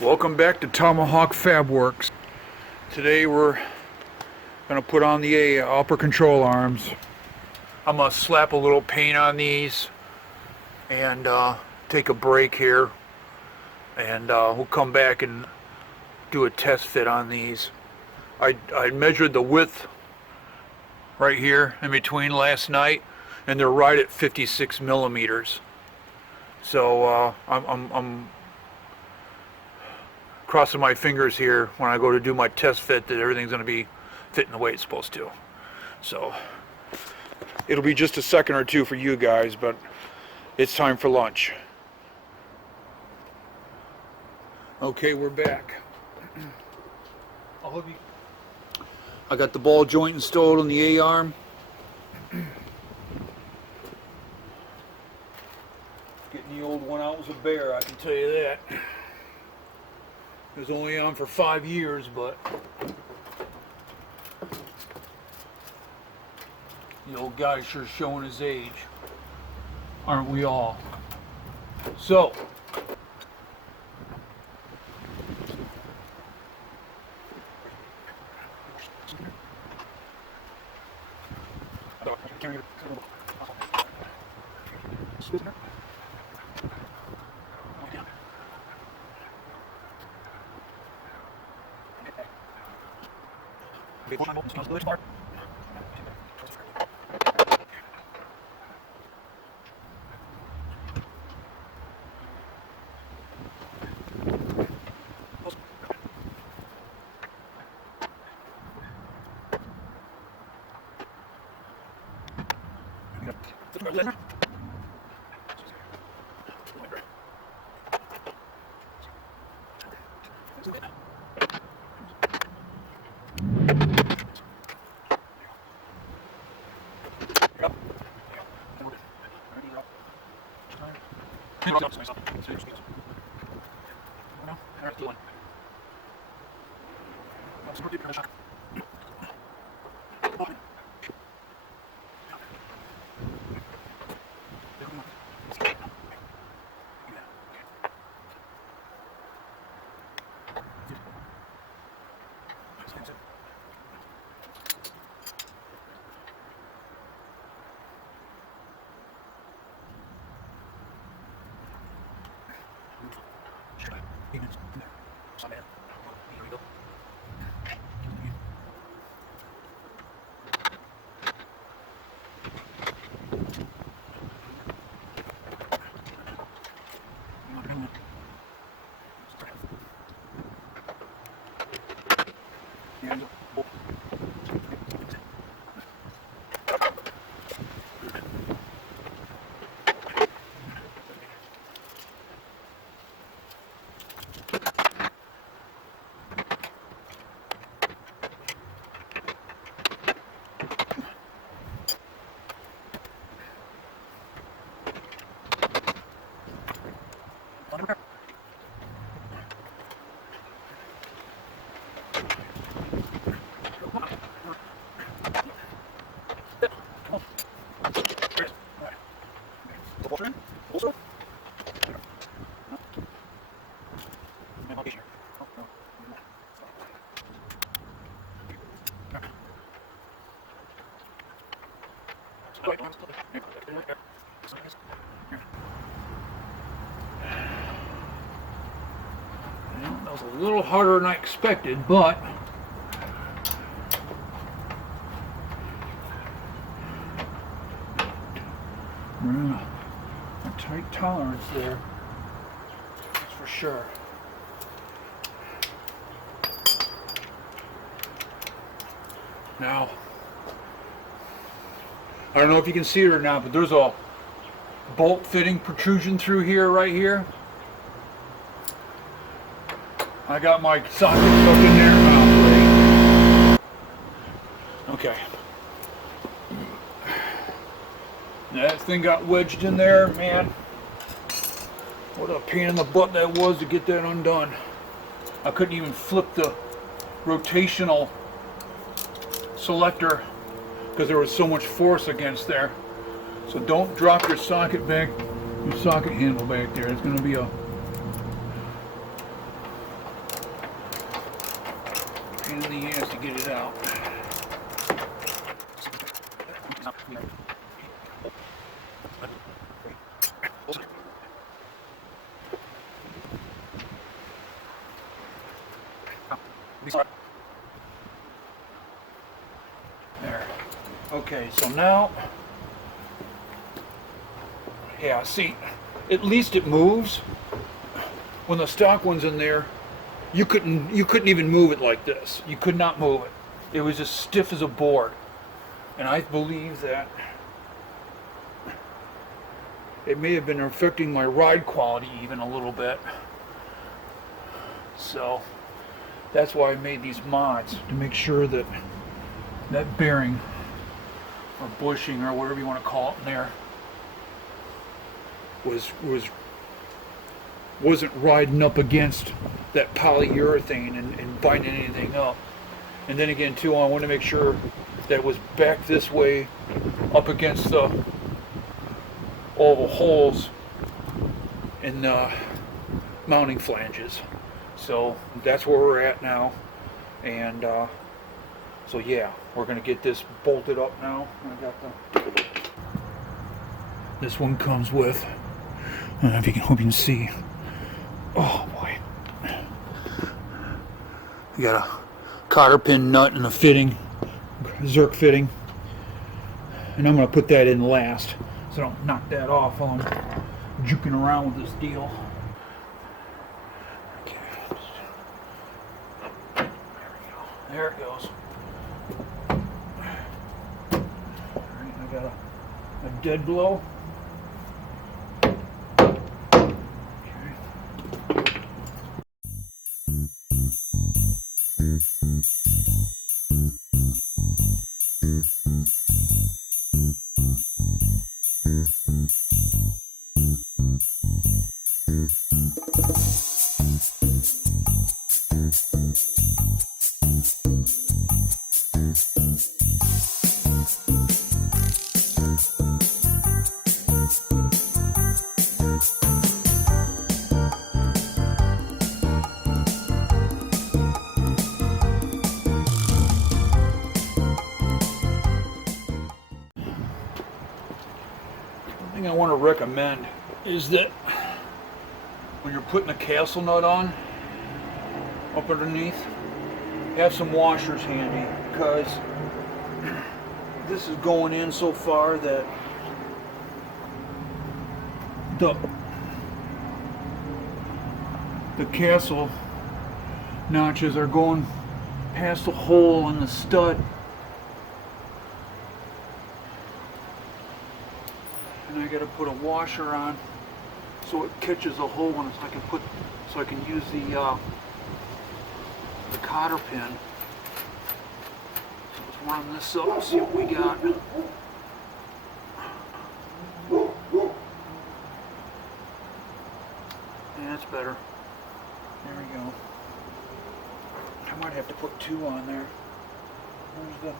Welcome back to Tomahawk Fab Works. Today we're going to put on the upper control arms. I'm going to slap a little paint on these and take a break here, and we'll come back and do a test fit on these. I measured the width right here in between last night, and they're right at 56 millimeters. So I'm crossing my fingers here when I go to do my test fit that everything's going to be fitting the way it's supposed to. So it'll be just a second or two for you guys, but it's time for lunch. Okay, we're back. I got the ball joint installed on the A-arm. Getting the old one out was a bear, I can tell you that. It was only on for 5 years, but the old guy's sure showing his age. Aren't we all? So, that was a little harder than I expected, but we're in a tight tolerance there, that's for sure. Now, I don't know if you can see it or not, but there's a bolt fitting protrusion through here, right here. I got my socket stuck in there. Oh, great. Okay. That thing got wedged in there, man. What a pain in the butt that was to get that undone. I couldn't even flip the rotational selector because there was so much force against there. So don't drop your socket handle back there. It's going to be a pain in the ass to get it out. There. Okay, so now, yeah, see, at least it moves. When the stock one's in there, you couldn't even move it like this. You could not move it. It was as stiff as a board. And I believe that it may have been affecting my ride quality even a little bit. So that's why I made these mods, to make sure that that bearing or bushing or whatever you want to call it in there wasn't riding up against that polyurethane and binding anything up. And then again too, I want to make sure that it was back this way up against all the holes in the mounting flanges. So that's where we're at now. And so yeah, we're gonna get this bolted up now. This one comes with, I don't know if you can, hope you can see. Oh boy. We got a cotter pin nut and a fitting, Zerk fitting. And I'm gonna put that in last, so I don't knock that off while I'm juking around with this deal. Okay. There it goes. Alright, I got a dead blow. Thing I want to recommend is that when you're putting a castle nut on up underneath, have some washers handy, because this is going in so far that the castle notches are going past the hole in the stud. And I got to put a washer on so it catches a hole in it, so I can use the cotter pin. So let's run this up and see what we got. Yeah, that's better. There we go. I might have to put two on there. Where's the...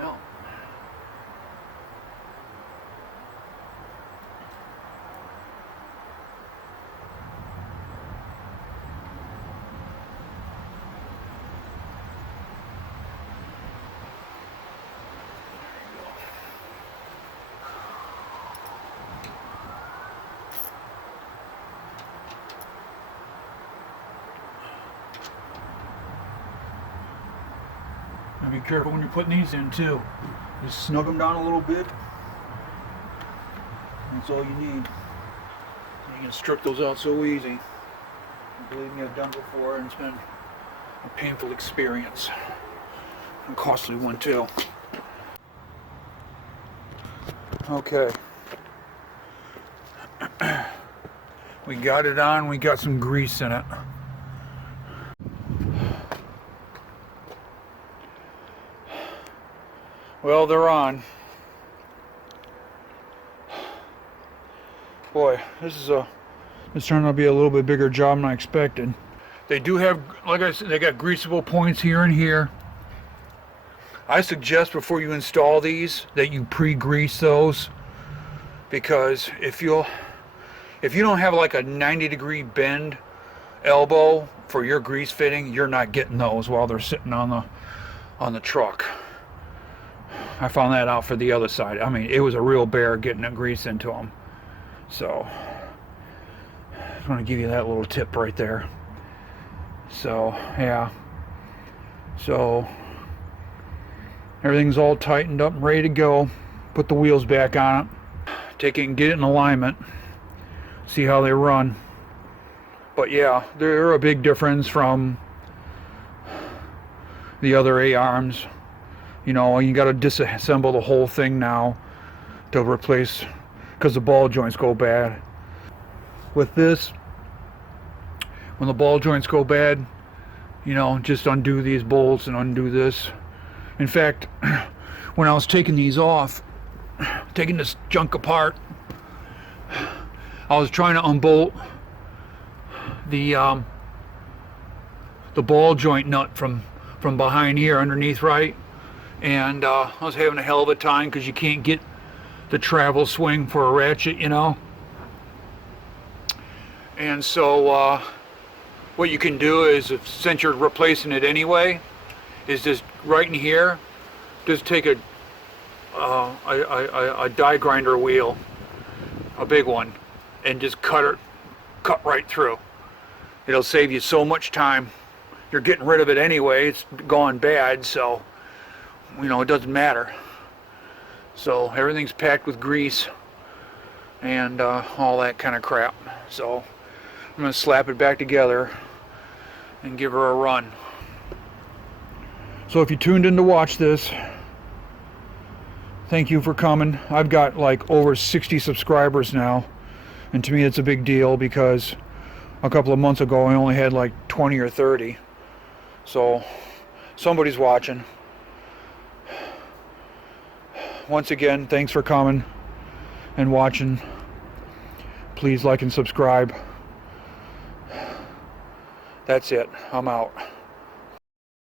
Well, be careful when you're putting these in too. Just snug them down a little bit. That's all you need. You can strip those out so easy. Believe me, I've done before, and it's been a painful experience. A costly one too. Okay. We got it on, we got some grease in it. Well, they're on. Boy, this turned out to be a little bit bigger job than I expected. They do have, like I said, they got greasable points here and here. I suggest before you install these that you pre-grease those, because if you don't have like a 90-degree bend elbow for your grease fitting, you're not getting those while they're sitting on the truck. I found that out for the other side. I mean, it was a real bear getting that grease into them. So, I just want to give you that little tip right there. So, yeah. So, everything's all tightened up and ready to go. Put the wheels back on it. Take it and get it in alignment. See how they run. But yeah, they're a big difference from the other A-arms. You know, you got to disassemble the whole thing now to replace, because the ball joints go bad. With this, when the ball joints go bad, you know, just undo these bolts and undo this. In fact, when I was taking these off, taking this junk apart, I was trying to unbolt the ball joint nut from behind here underneath, right? And I was having a hell of a time because you can't get the travel swing for a ratchet, you know. And so what you can do is, since you're replacing it anyway, is just right in here, just take a die grinder wheel, a big one, and just cut right through. It'll save you so much time. You're getting rid of it anyway. It's gone bad, so you know, it doesn't matter. So everything's packed with grease and all that kind of crap. So I'm going to slap it back together and give her a run. So if you tuned in to watch this, thank you for coming. I've got like over 60 subscribers now, and to me it's a big deal because a couple of months ago I only had like 20 or 30. So somebody's watching. Once again, thanks for coming and watching. Please like and subscribe. That's it. I'm out.